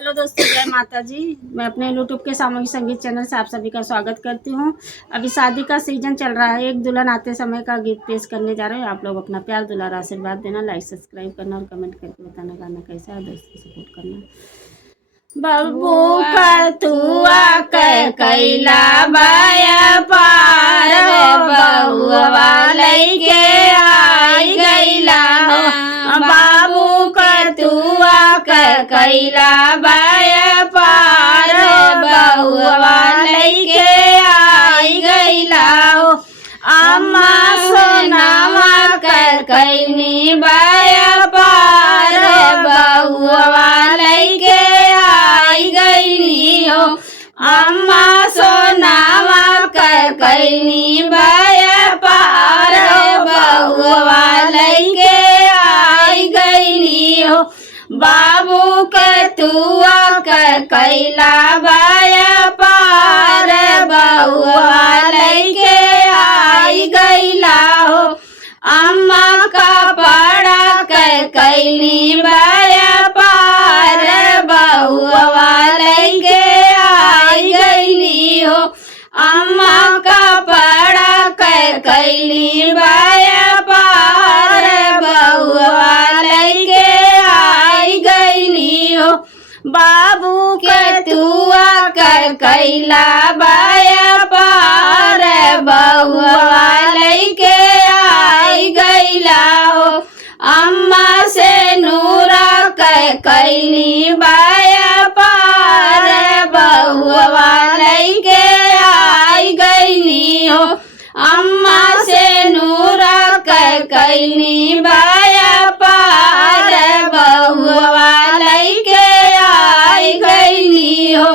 Hello दोस्तों, जय माता जी। मैं अपने यूट्यूब के सामूहिक संगीत चैनल से आप सभी का स्वागत करती हूँ। अभी शादी का सीजन चल रहा है। एक दुल्हन आते समय का गीत पेश करने जा रहे हैं। आप लोग अपना प्यार दुलारा आशीर्वाद देना, लाइक सब्सक्राइब करना और कमेंट करके बताना गाना कैसा है। दोस्तों सपोर्ट करना। बबू का तुआ कैला बाया पार बउआ लइके आई गईला हो। बाबू का तुआ कैला बाया पार बउआ लइके आई गईला हो। अम्मा सोनामा कैनी बाया पार बउआ लइके आई गईली हो। अम्मा सोनामा कैनी बाया पार बउआ लइके आई गईली हो। बाबू के तुआ कैला बाया पार बउआ लइके आई गईला हो। अम्मा का पड़ा कैली बाया पार बउआ लइके आई गईली हो। अम्मा का पड़ा कैली बाया पार बउआ लइके आई गईली हो। बाबू के तुआ कैला बाया पार बउआ लइके आई गईला हो। अम्मा से नूरा कैली बाया पार बउआ लइके आई गईली हो। अम्मा से नूरा कैली बाया पार बउआ लइके आई गईली हो।